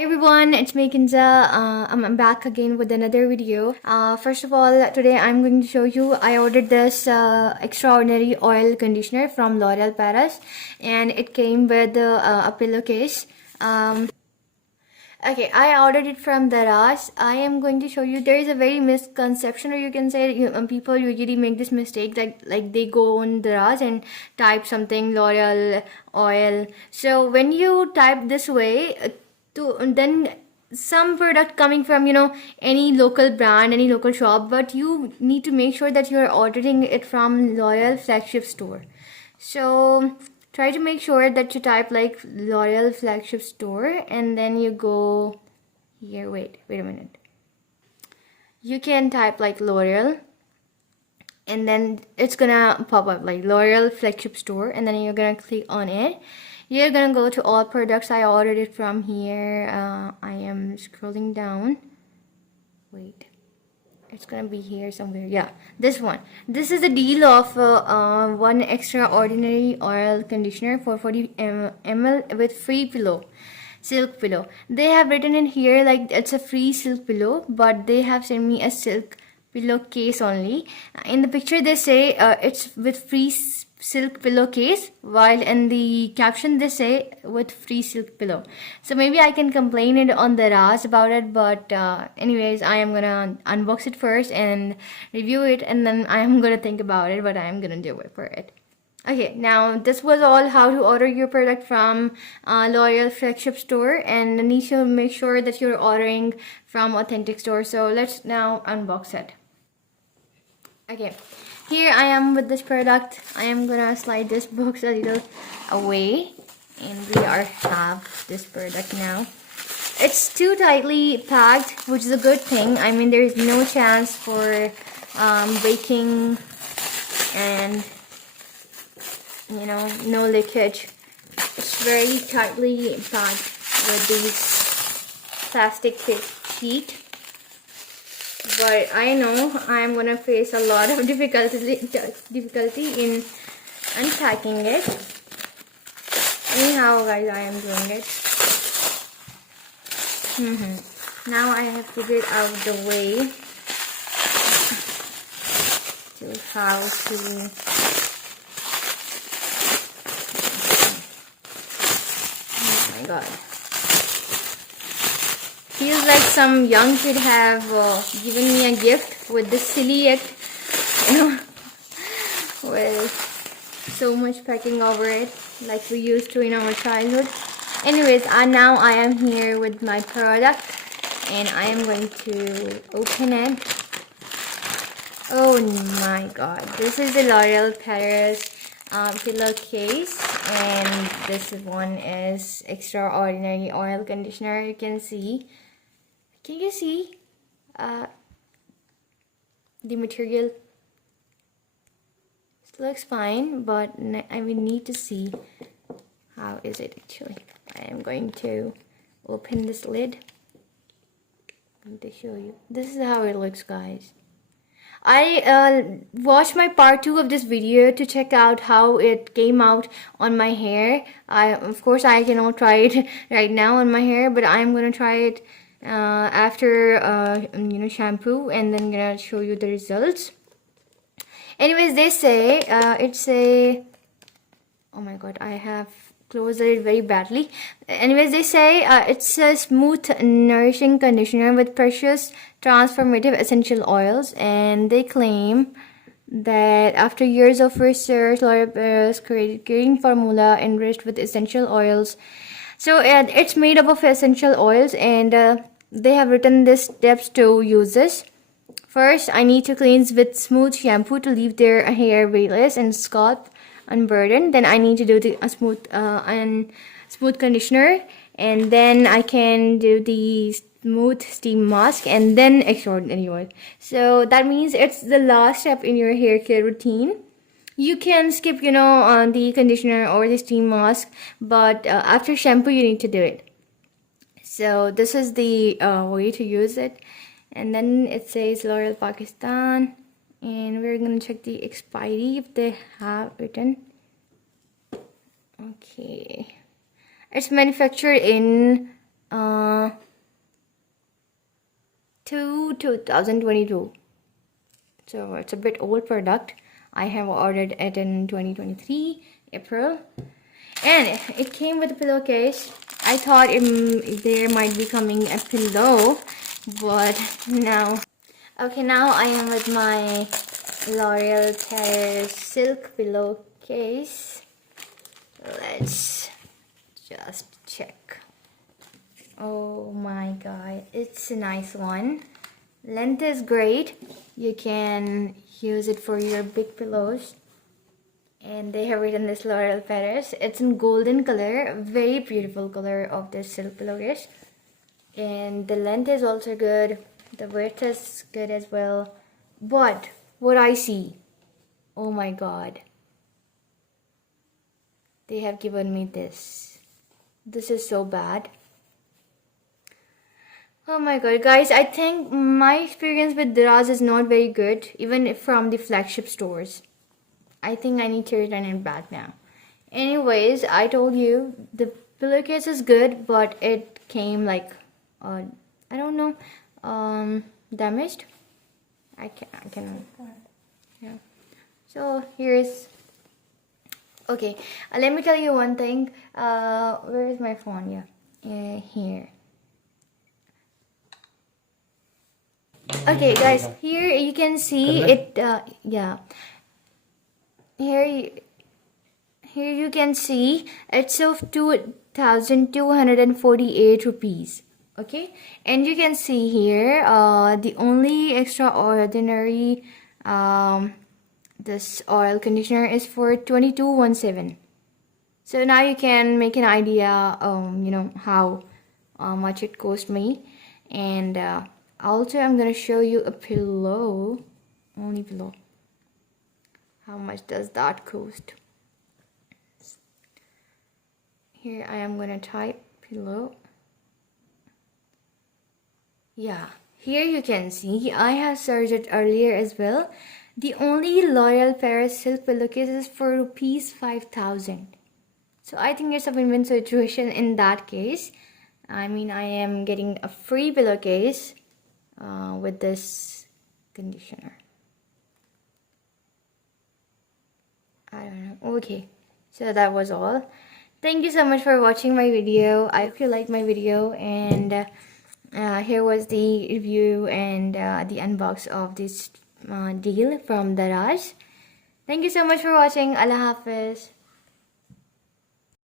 Hey everyone, it's me Kinza. I'm back again with another video. First of all, today I'm going to show you I ordered this extraordinary oil conditioner from L'Oreal Paris, and it came with a pillowcase. Okay, I ordered it from Daraz. I am going to show you there is a very misconception, or you can say people usually make this mistake that like they go on Daraz and type something L'Oreal oil. So when you type this way, to then some product coming from any local brand, any local shop, but you need to make sure that you're ordering it from L'Oreal flagship store. So try to make sure that you type like L'Oreal flagship store and then you go here. Wait a minute. You can type like L'Oreal and then it's gonna pop up like L'Oreal flagship store, and then you're gonna click on it. You're gonna go to all products. I ordered it from here. I am scrolling down. Wait, it's gonna be here somewhere. Yeah, this one. This is a deal of one extraordinary oil conditioner for 40 ml with free pillow, silk pillow. They have written in here like it's a free silk pillow, but they have sent me a silk pillowcase only. In the picture they say it's with free silk pillowcase, while in the caption they say with free silk pillow. So maybe I can complain it on the Raz about it, but anyways, I am gonna unbox it first and review it, and then I am gonna think about it, but I am gonna do it for it. Okay, now this was all how to order your product from L'Oreal flagship store, and you need to make sure that you're ordering from authentic store. So let's now unbox it. Okay, here I am with this product. I am gonna slide this box a little away, and we have this product now. It's too tightly packed, which is a good thing. I mean, there is no chance for breaking and no leakage. It's very tightly packed with these plastic sheet. But I know I'm gonna face a lot of difficulty in unpacking it. Anyhow, guys, I am doing it. Now I have figured out the way to how to. Oh my God. Feels like some young kid have given me a gift with this silly yet, with so much packing over it, like we used to in our childhood. Anyways, now I am here with my product, and I am going to open it. Oh my God, this is the L'Oreal Paris pillowcase, and this one is extraordinary oil conditioner. You can see. Can you see the material? It looks fine, but I will need to see how is it actually. I am going to open this lid. I'm going to show you. This is how it looks, guys. I watched my part 2 of this video to check out how it came out on my hair. Of course I cannot try it right now on my hair, but I'm gonna try it after shampoo, and then gonna show you the results. Anyways, they say it's a, oh my God, I have closed it very badly. Anyways, they say it's a smooth, nourishing conditioner with precious, transformative essential oils, and they claim that after years of research, L'Oreal Paris created green formula enriched with essential oils. So it's made up of essential oils, and they have written these steps to use this. First, I need to cleanse with smooth shampoo to leave their hair weightless and scalp unburdened. Then I need to do the smooth conditioner, and then I can do the smooth steam mask, and then extraordinary oil. So that means it's the last step in your hair care routine. You can skip on the conditioner or the steam mask, but after shampoo you need to do it. So this is the way to use it. And then it says L'Oreal Pakistan, and we're gonna check the expiry if they have written. Okay, it's manufactured in to 2022. So it's a bit old product. I have ordered it in 2023 April, and it came with a pillowcase. I thought there might be coming a pillow, but no. Okay, now I am with my L'Oreal Paris silk pillowcase. Let's just check. Oh my god, it's a nice one. Length is great. You can use it for your big pillows. And they have written this L'Oreal Paris. It's in golden color, very beautiful color of this silk pillowcase. And the length is also good. The width is good as well. But what I see, oh my god, they have given me this. This is so bad. Oh my god, guys, I think my experience with Daraz is not very good, even from the flagship stores. I think I need to return it back now. Anyways, I told you the pillowcase is good, but it came like, I don't know, damaged. I can, yeah. So here's, okay, let me tell you one thing. Where is my phone? Yeah, here. Okay, guys, here you can see it. Yeah, here you can see it's of 2,248 rupees. Okay, and you can see here the only extraordinary this oil conditioner is for 2217. So now you can make an idea you know how much it cost me. And also I'm gonna show you a pillow, only pillow. How much does that cost? Here I am gonna type pillow. Yeah, here you can see I have searched it earlier as well. The only L'Oreal Paris silk pillowcase is for rupees 5,000. So I think it's a win-win situation in that case. I mean, I am getting a free pillowcase with this conditioner. I don't know. Okay, so that was all. Thank you so much for watching my video. I hope you liked my video, and here was the review and the unbox of this deal from Daraz. Thank you so much for watching. Allah Hafiz.